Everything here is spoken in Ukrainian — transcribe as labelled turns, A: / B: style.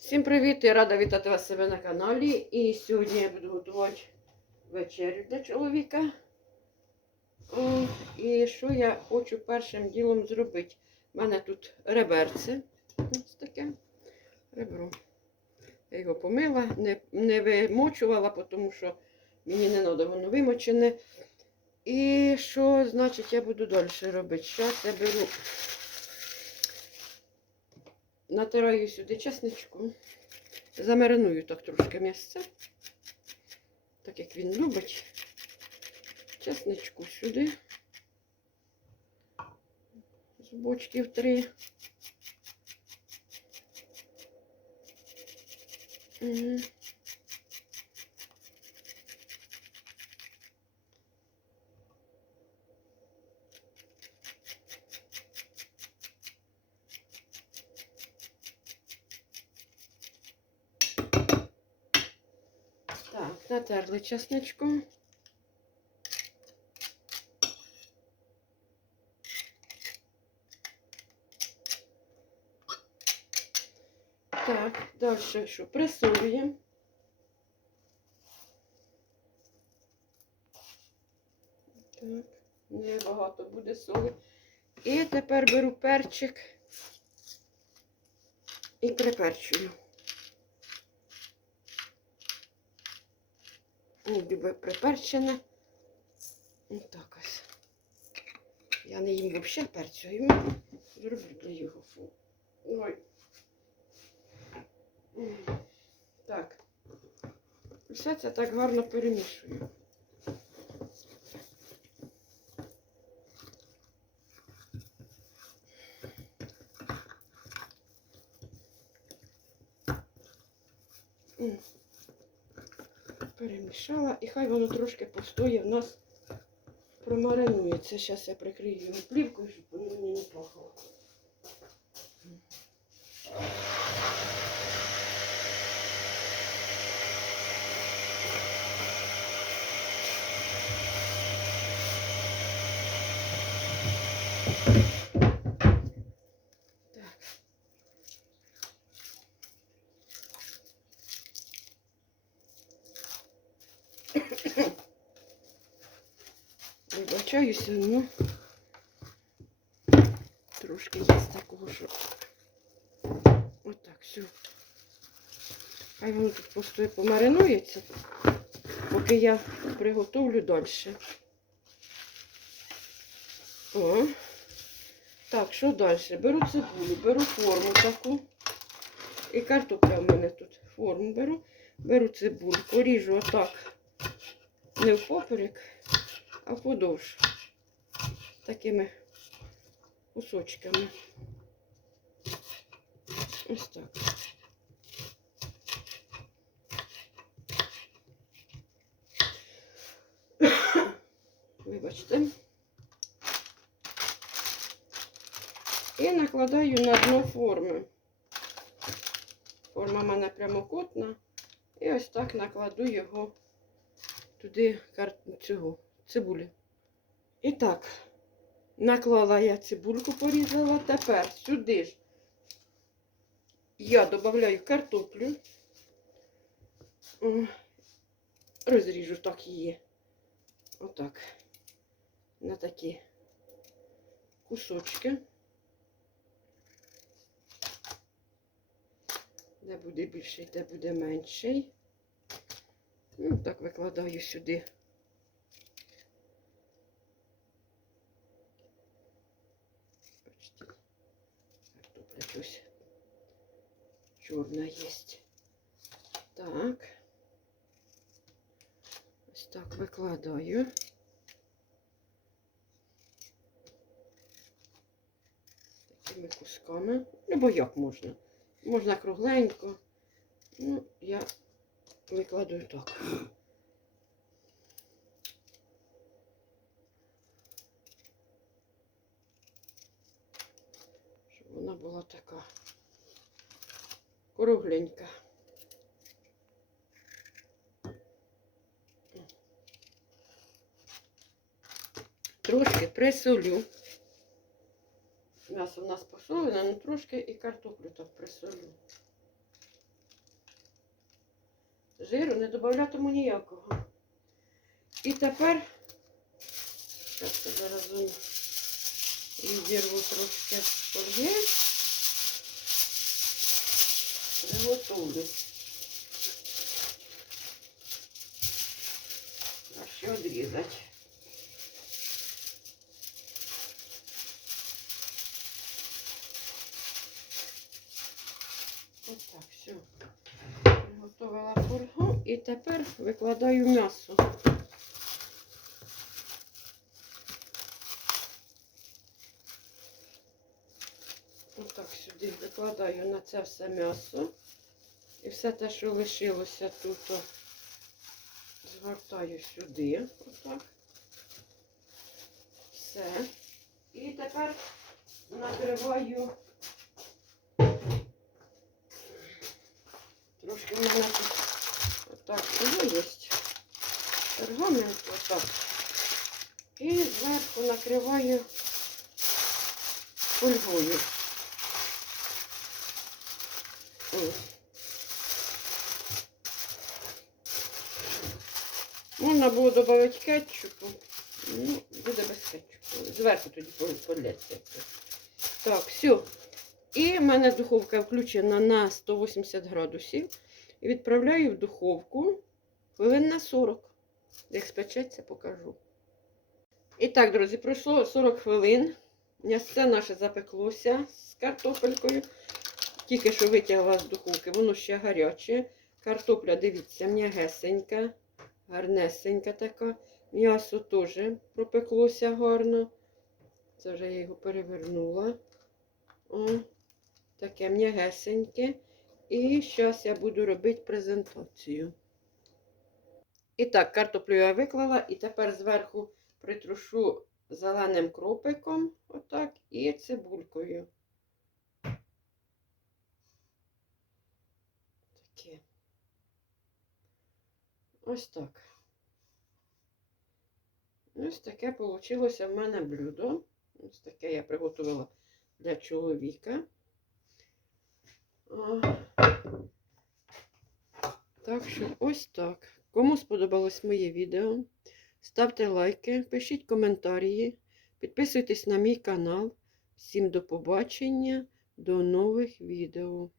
A: Всім привіт! Я рада вітати вас себе на каналі. І сьогодні я буду готувати вечерю для чоловіка. І що я хочу першим ділом зробити? У мене тут реберце. Ось таке ребро. Я його помила, не, не вимочувала, тому що мені не треба воно вимочене. І що значить я буду далі робити? Зараз я беру натираю сюди чесничку, замариную так трошки м'ясце, так як він любить. Чесничку сюди. З бочків три. Угу. Так, натерли чесничку. Так, далі що? Присолюємо. Так, небагато буде солі. І тепер беру перчик і приперчую. Любе приперчене. Ось так ось. Я не їм взагалі перцю, йому зроблю для його. Ой. Так. Все це так гарно перемішую. М. Перемішала і хай воно трошки постоє в нас промаринується. Зараз я прикрию його плівкою, щоб воно мені не пахло. Так. Вибачаюся, ну трошки є такого, що отак, все. Хай воно тут просто помаринується, поки я приготовлю далі. О. Так, що далі? Беру цибулю, беру форму таку. І картопля в мене тут. Форму беру, беру цибульку, ріжу отак. Не впоперек, а подовж. Такими кусочками. Ось так. Вибачте. І накладаю на дно форми. Форма в мене прямокутна. І ось так накладу його туди цього, цибулі. І так, наклала я цибульку, порізала. Тепер сюди ж я додаю картоплю. Розріжу так її. Отак. На такі кусочки. Де буде більший, де буде менший. Ну, так викладаю сюди. Картопля щось чорна є. Так. Ось так викладаю. Такими кусками. Або як можна. Можна кругленько. Ну, я викладаю так. Щоб вона була така кругленька. Трошки присолю. М'ясо в нас посолене, ну трошки і картоплю так присолю. жиру не додаватиму ніякого. І тепер, зараз зараз відірву трошки фольги. Приготовлю. А ще відрізати. Ось так, все. Приготувала фольгу і тепер викладаю м'ясо. Ось так сюди викладаю на це все м'ясо. І все те, що лишилося тут, о, звертаю сюди. Отак. Все. І тепер накриваю. Трошки в мене тут отак воно є. Пергамент отак. І зверху накриваю фольгою. Ось. Можна було додати кетчупу. Ну, буде без кетчупу. Зверху тоді поляться. Так, все. І в мене духовка включена на 180 градусів. І відправляю в духовку хвилин на 40. Як спечеться, покажу. І так, друзі, пройшло 40 хвилин. М'ясце наше запеклося з картопелькою. Тільки що витягла з духовки, воно ще гаряче. Картопля, дивіться, м'ягесенька, гарнесенька така. М'ясо теж пропеклося гарно. Це вже я його перевернула. О, таке м'ягесеньке. І зараз я буду робити презентацію. І так, картоплю я виклала, і тепер зверху притрушу зеленим кропиком, отак, і цибулькою. Таке. Ось так. Ось таке вийшло в мене блюдо. Ось таке я приготувала для чоловіка. Так що ось так. Кому сподобалось моє відео, ставте лайки, пишіть коментарі, підписуйтесь на мій канал. Всім до побачення, до нових відео.